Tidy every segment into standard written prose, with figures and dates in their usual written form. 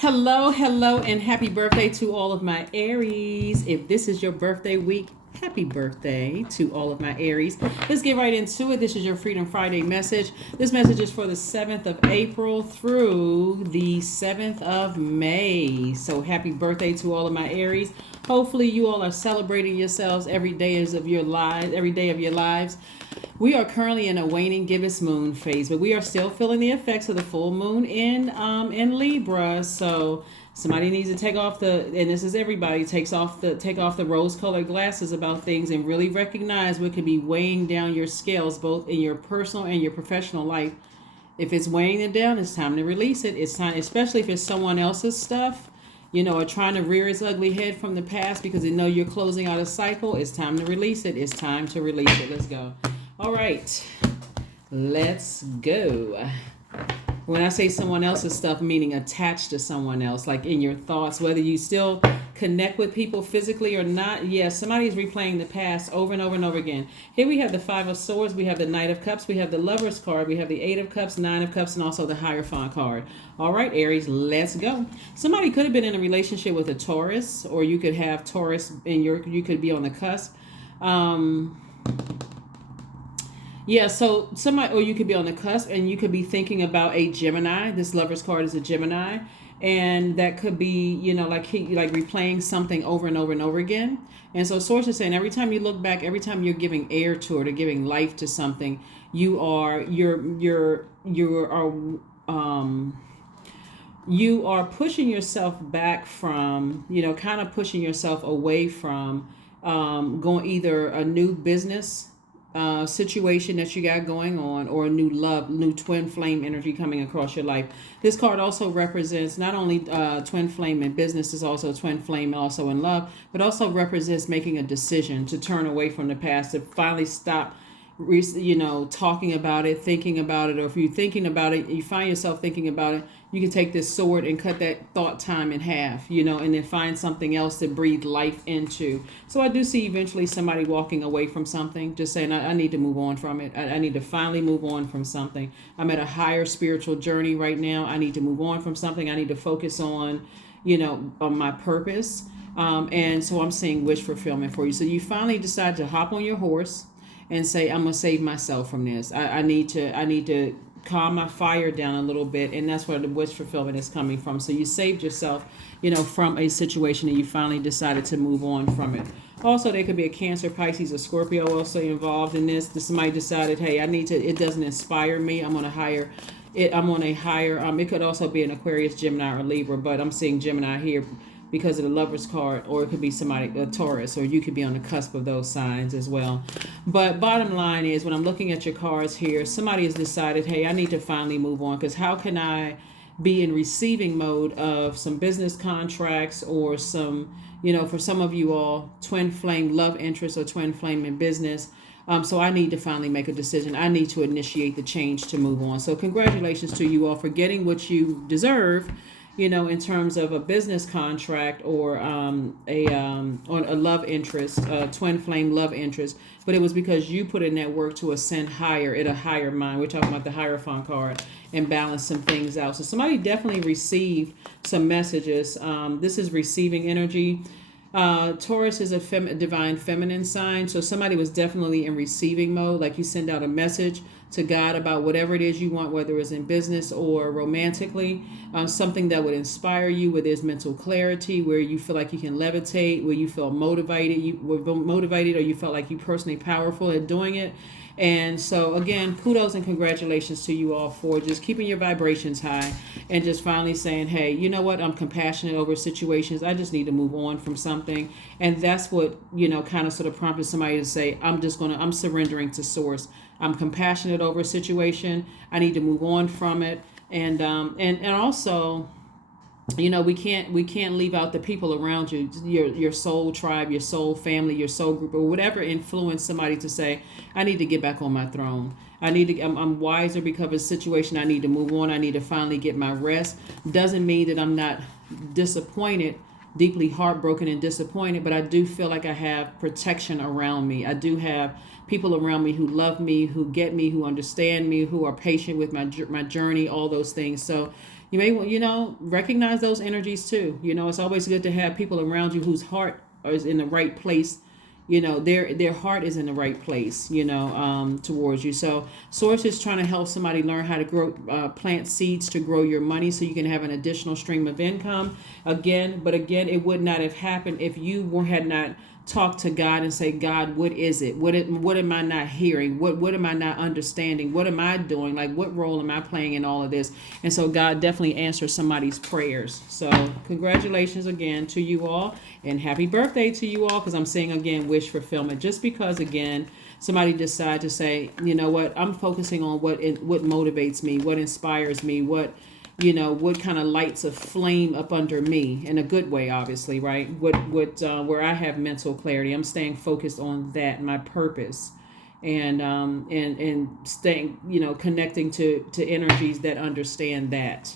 Hello, hello, and happy birthday to all of my Aries. If this is your birthday week, happy birthday to all of my Aries. Let's get right into it. This is your Freedom Friday message. This message is for the 7th of April through the 7th of May. So happy birthday to all of my Aries. Hopefully you all are celebrating yourselves every day of your lives. We are currently in a waning gibbous moon phase, but we are still feeling the effects of the full moon in Libra. So somebody needs to take off and this is everybody, take off the rose-colored glasses about things and really recognize what could be weighing down your scales, both in your personal and your professional life. If it's weighing it down, it's time to release it. It's time, especially if it's someone else's stuff, or trying to rear its ugly head from the past because they know you're closing out a cycle. It's time to release it. It's time to release it. Let's go. All right, let's go. When I say someone else's stuff, meaning attached to someone else, like in your thoughts, whether you still connect with people physically or not, yes, somebody's replaying the past over and over and over again. Here we have the Five of Swords, we have the Knight of Cups, we have the Lover's card, we have the Eight of Cups, Nine of Cups, and also the Hierophant card. All right, Aries, let's go. Somebody could have been in a relationship with a Taurus, or you could have Taurus you could be on the cusp. Yeah, so somebody, or you could be on the cusp and you could be thinking about a Gemini. This Lover's card is a Gemini. And that could be, like replaying something over and over and over again. And so Source is saying every time you look back, every time you're giving air to it or giving life to something, you are pushing yourself back from, kind of pushing yourself away from going either a new business situation that you got going on, or a new twin flame energy coming across your life. This card also represents not only twin flame in business, is also twin flame also in love, but also represents making a decision to turn away from the past, to finally stop talking about it, thinking about it. Or if you're thinking about it, you find yourself thinking about it, you can take this sword and cut that thought time in half, and then find something else to breathe life into. So I do see eventually somebody walking away from something, just saying, I need to move on from it. I need to finally move on from something. I'm at a higher spiritual journey right now. I need to move on from something. I need to focus on, on my purpose. And so I'm seeing wish fulfillment for you. So you finally decide to hop on your horse and say, I'm gonna save myself from this. I need to calm my fire down a little bit, and that's where the wish fulfillment is coming from. So you saved yourself, from a situation, and you finally decided to move on from it. Also, there could be a Cancer, Pisces, or Scorpio also involved in this. Somebody decided, hey, it doesn't inspire me. I'm on a higher. It could also be an Aquarius, Gemini, or Libra, but I'm seeing Gemini here because of the Lover's card, or it could be somebody, a Taurus, or you could be on the cusp of those signs as well. But bottom line is, when I'm looking at your cards here, somebody has decided, hey, I need to finally move on, because how can I be in receiving mode of some business contracts or some, for some of you all, twin flame love interest or twin flame in business. So I need to finally make a decision. I need to initiate the change to move on. So congratulations to you all for getting what you deserve, in terms of a business contract or a love interest, twin flame love interest. But it was because you put in that work to ascend higher, at a higher mind. We're talking about the Hierophant card, and balance some things out. So somebody definitely received some messages. This is receiving energy. Taurus is a divine feminine sign. So somebody was definitely in receiving mode, like you send out a message to God about whatever it is you want, whether it's in business or romantically, something that would inspire you, where there's mental clarity, where you feel like you can levitate, where you feel motivated, or you felt like you personally powerful at doing it. And so again, kudos and congratulations to you all for just keeping your vibrations high and just finally saying, hey, you know what? I'm compassionate over situations. I just need to move on from something. And that's what, kind of sort of prompted somebody to say, I'm surrendering to source. I'm compassionate over a situation. I need to move on from it. And also, we can't leave out the people around you, your soul tribe, your soul family, your soul group, or whatever influence somebody to say, I need to get back on my throne. I'm wiser because of the situation. I need to move on. I need to finally get my rest. Doesn't mean that I'm not disappointed, deeply heartbroken and disappointed, but I do feel like I have protection around me. I do have people around me who love me, who get me, who understand me, who are patient with my journey, all those things. So You may, recognize those energies too. It's always good to have people around you whose heart is in the right place. Their heart is in the right place, towards you. So source is trying to help somebody learn how to grow, plant seeds to grow your money so you can have an additional stream of income. Again, it would not have happened if you had not talk to God and say, God, what is it? What am I not hearing? What am I not understanding? What am I doing? Like, what role am I playing in all of this? And so God definitely answers somebody's prayers. So congratulations again to you all, and happy birthday to you all, because I'm saying again, wish fulfillment. Just because again, somebody decide to say, you know what, I'm focusing on what motivates me, what inspires me, what kind of lights a flame up under me in a good way, obviously, right? Where I have mental clarity, I'm staying focused on that, my purpose, and staying, connecting to energies that understand that.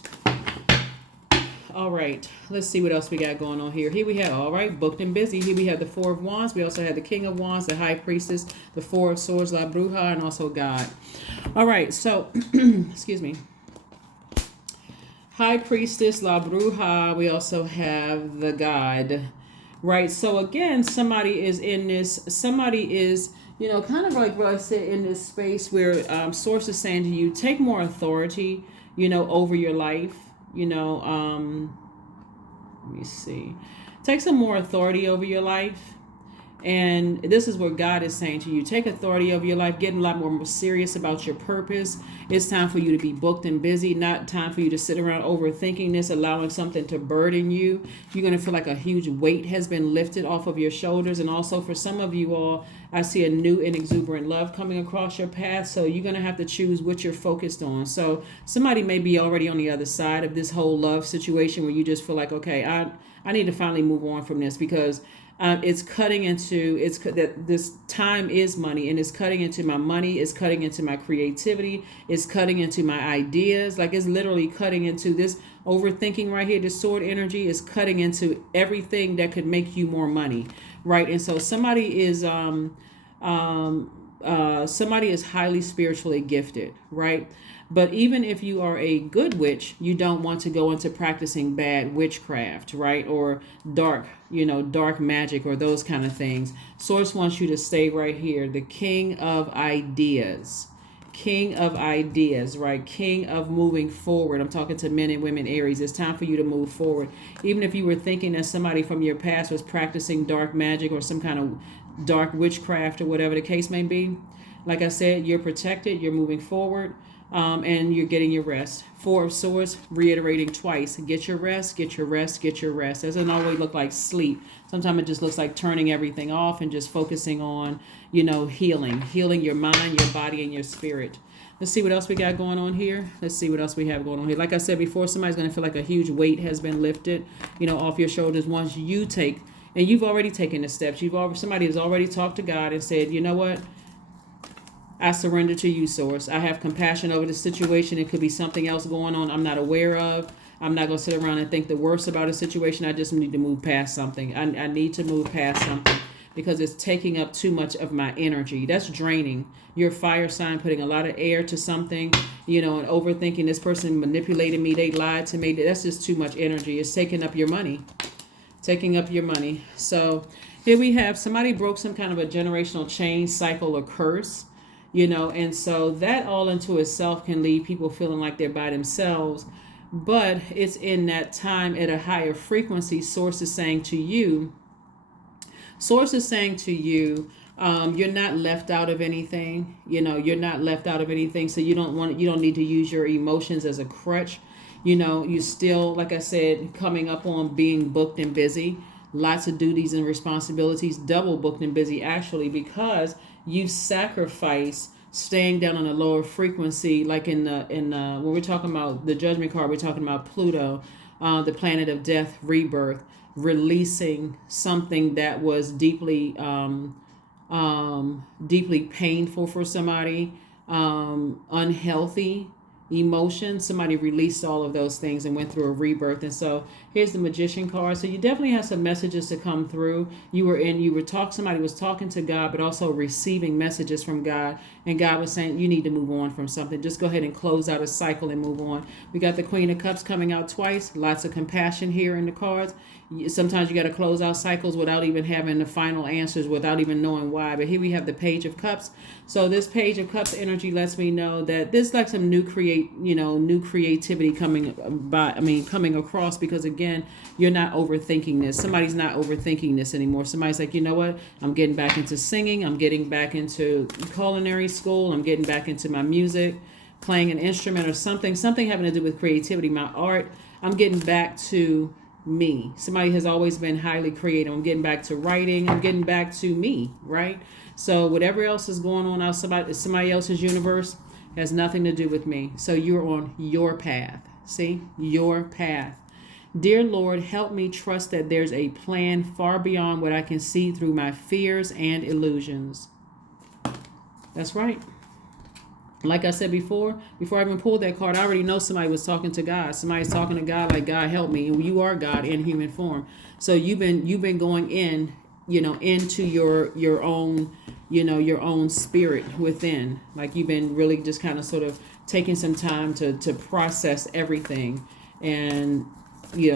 All right, let's see what else we got going on here. Here we have, all right, booked and busy. Here we have the Four of Wands. We also have the King of Wands, the High Priestess, the Four of Swords, La Bruja, and also God. All right, so, excuse me. High Priestess, La Bruja. We also have the God, right? So again, somebody is, kind of like what I said, in this space where Source is saying to you, take more authority, over your life. Let me see. Take some more authority over your life. And this is what God is saying to you. Take authority over your life. Get a lot more serious about your purpose. It's time for you to be booked and busy. Not time for you to sit around overthinking this, allowing something to burden you. You're going to feel like a huge weight has been lifted off of your shoulders. And also for some of you all, I see a new and exuberant love coming across your path. So you're going to have to choose what you're focused on. So somebody may be already on the other side of this whole love situation where you just feel like, okay, I need to finally move on from this, because it's cutting into, that this time is money, and it's cutting into my money, it's cutting into my creativity, it's cutting into my ideas. Like, it's literally cutting into this overthinking right here. The sword energy is cutting into everything that could make you more money, right? And so somebody is highly spiritually gifted, right? But even if you are a good witch, you don't want to go into practicing bad witchcraft, right? Or dark magic or those kind of things. Source wants you to stay right here. The King of Ideas. King of Ideas, right? King of moving forward. I'm talking to men and women, Aries. It's time for you to move forward. Even if you were thinking that somebody from your past was practicing dark magic or some kind of dark witchcraft or whatever the case may be, like I said, you're protected, you're moving forward. And you're getting your rest. Four of Swords, reiterating twice. Get your rest, get your rest, get your rest. Doesn't always look like sleep. Sometimes it just looks like turning everything off and just focusing on, healing your mind, your body, and your spirit. Let's see what else we got going on here. Let's see what else we have going on here. Like I said before, somebody's going to feel like a huge weight has been lifted, off your shoulders once you take, and you've already taken the steps. Somebody has already talked to God and said, you know what? I surrender to you, Source. I have compassion over the situation. It could be something else going on I'm not aware of. I'm not going to sit around and think the worst about a situation. I just need to move past something. I need to move past something because it's taking up too much of my energy. That's draining. You're a fire sign, putting a lot of air to something, and overthinking. This person manipulated me. They lied to me. That's just too much energy. It's taking up your money. So here we have somebody broke some kind of a generational chain, cycle, or curse. And so that all into itself can leave people feeling like they're by themselves. But it's in that time at a higher frequency. Source is saying to you, you're not left out of anything. You're not left out of anything. So you don't need to use your emotions as a crutch. You still, like I said, coming up on being booked and busy. Lots of duties and responsibilities, double booked and busy actually, because you sacrifice staying down on a lower frequency, like in when we're talking about the Judgment card, we're talking about Pluto, the planet of death, rebirth, releasing something that was deeply painful for somebody, unhealthy, emotion. Somebody released all of those things and went through a rebirth. And so here's the Magician card. So you definitely have some messages to come through. Somebody was talking to God, but also receiving messages from God. And God was saying, you need to move on from something. Just go ahead and close out a cycle and move on. We got the Queen of Cups coming out twice. Lots of compassion here in the cards. Sometimes you got to close out cycles without even having the final answers, without even knowing why. But here we have the Page of Cups. So this Page of Cups energy lets me know that there's like some new creativity coming across, because again, you're not overthinking this. Somebody's not overthinking this anymore. Somebody's like, you know what? I'm getting back into singing. I'm getting back into culinary school. I'm getting back into my music, playing an instrument or something having to do with creativity, my art. I'm getting back to me. Somebody has always been highly creative. I'm getting back to writing. I'm getting back to me, right? So whatever else is going on outside somebody else's universe has nothing to do with me. So you're on your path. See? Your path. Dear Lord, help me trust that there's a plan far beyond what I can see through my fears and illusions. That's right. Like I said before I even pulled that card, I already know somebody was talking to God. Somebody's talking to God like, God, help me. And you are God in human form. So you've been going in, into your own, your own spirit within. Like you've been really just kind of sort of taking some time to process everything, and,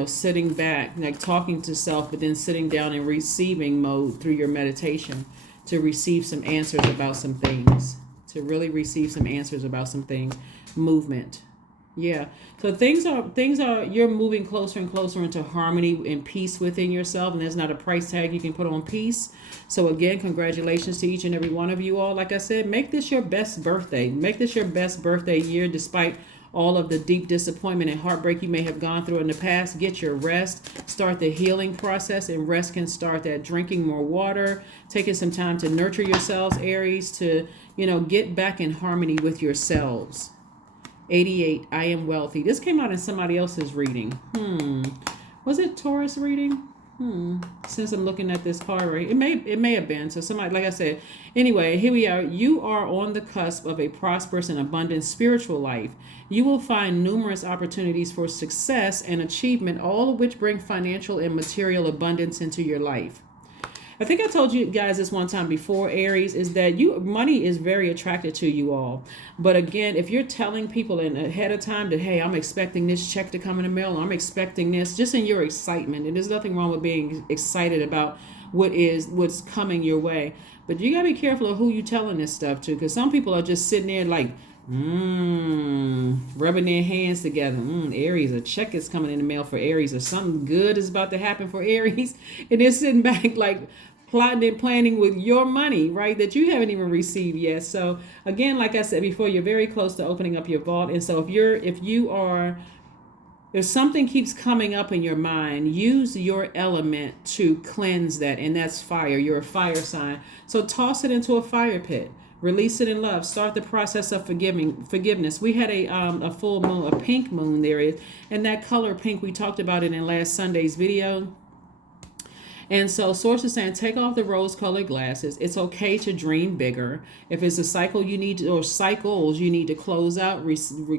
sitting back, like talking to self, but then sitting down in receiving mode through your meditation to receive some answers about some things. To really receive some answers about some things. Movement. Yeah. So things are you're moving closer and closer into harmony and peace within yourself, and there's not a price tag you can put on peace. So again, congratulations to each and every one of you all. Like I said, make this your best birthday. Make this your best birthday year, despite all of the deep disappointment and heartbreak you may have gone through in the past. Get your rest, start the healing process, and rest can start that drinking more water, taking some time to nurture yourselves, Aries, to, get back in harmony with yourselves. 88, I am wealthy. This came out in somebody else's reading. Was it Taurus reading? Since I'm looking at this card, right? It may have been. So somebody, like I said, anyway, here we are. You are on the cusp of a prosperous and abundant spiritual life. You will find numerous opportunities for success and achievement, all of which bring financial and material abundance into your life. I think I told you guys this one time before, Aries, is that money is very attracted to you all. But again, if you're telling people ahead of time that, hey, I'm expecting this check to come in the mail, I'm expecting this, just in your excitement, and there's nothing wrong with being excited about what's coming your way. But you gotta be careful of who you're telling this stuff to, because some people are just sitting there like, rubbing their hands together. Aries, a check is coming in the mail for Aries, or something good is about to happen for Aries, and they're sitting back like plotting and planning with your money, right, that you haven't even received yet. So again, like I said before, you're very close to opening up your vault. And so if something keeps coming up in your mind, use your element to cleanse that, and that's fire. You're a fire sign, so toss it into a fire pit. Release it in love. Start the process of forgiveness. We had a full moon, a pink moon there is, and that color pink, we talked about it in last Sunday's video. And so Source is saying, take off the rose-colored glasses. It's okay to dream bigger. If it's a cycle or cycles you need to close out,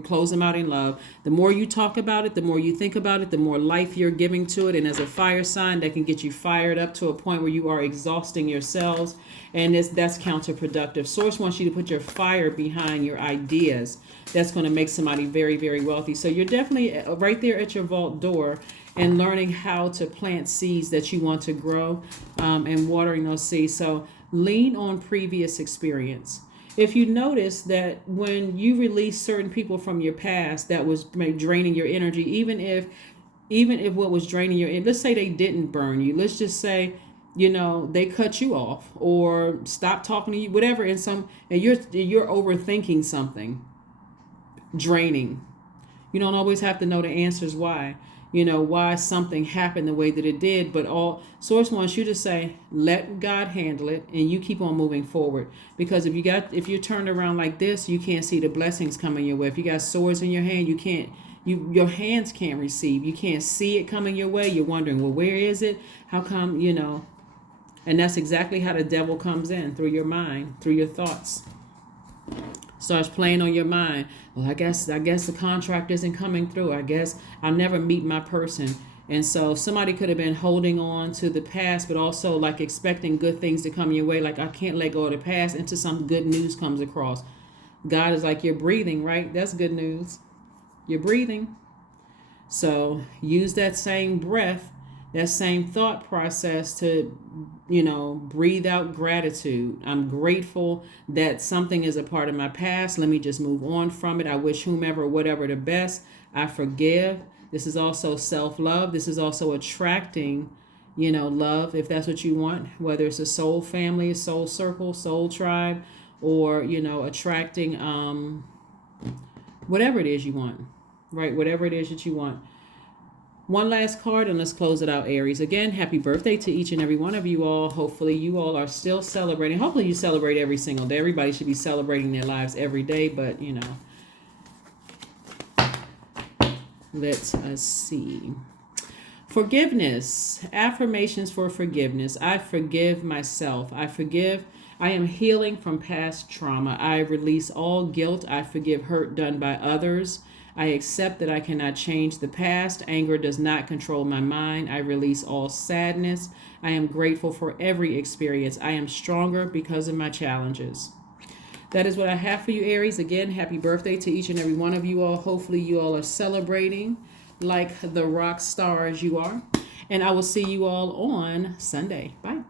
close them out in love. The more you talk about it, the more you think about it, the more life you're giving to it. And as a fire sign, that can get you fired up to a point where you are exhausting yourselves. And that's counterproductive. Source wants you to put your fire behind your ideas. That's going to make somebody very, very wealthy. So you're definitely right there at your vault door, and learning how to plant seeds that you want to grow, and watering those seeds. So lean on previous experience. If you notice that when you release certain people from your past that was draining your energy, even if what was draining your energy, let's say they didn't burn you, let's just say, they cut you off or stopped talking to you, whatever, and you're overthinking something draining. You don't always have to know the answers why. Why something happened the way that it did, but Source wants you to say, let God handle it, and you keep on moving forward. Because if you're turned around like this, you can't see the blessings coming your way. If you got swords in your hand, your hands can't receive. You can't see it coming your way. You're wondering, well, where is it? How come, and that's exactly how the devil comes in, through your mind, through your thoughts. Starts playing on your mind. Well, I guess the contract isn't coming through. I guess I'll never meet my person. And so somebody could have been holding on to the past, but also like expecting good things to come your way. Like, I can't let go of the past until some good news comes across. God is like, you're breathing, right? That's good news. You're breathing. So use that same breath, that same thought process to, breathe out gratitude. I'm grateful that something is a part of my past. Let me just move on from it. I wish whomever or whatever the best. I forgive. This is also self-love. This is also attracting, love, if that's what you want, whether it's a soul family, a soul circle, soul tribe, or, attracting whatever it is you want, right? Whatever it is that you want. One last card and let's close it out, Aries. Again, happy birthday to each and every one of you all. Hopefully you all are still celebrating. Hopefully you celebrate every single day. Everybody should be celebrating their lives every day, but let's see. Forgiveness. Affirmations for forgiveness. I forgive myself. I am healing from past trauma. I release all guilt. I forgive hurt done by others. I accept that I cannot change the past. Anger does not control my mind. I release all sadness. I am grateful for every experience. I am stronger because of my challenges. That is what I have for you, Aries. Again, happy birthday to each and every one of you all. Hopefully you all are celebrating like the rock stars you are. And I will see you all on Sunday. Bye.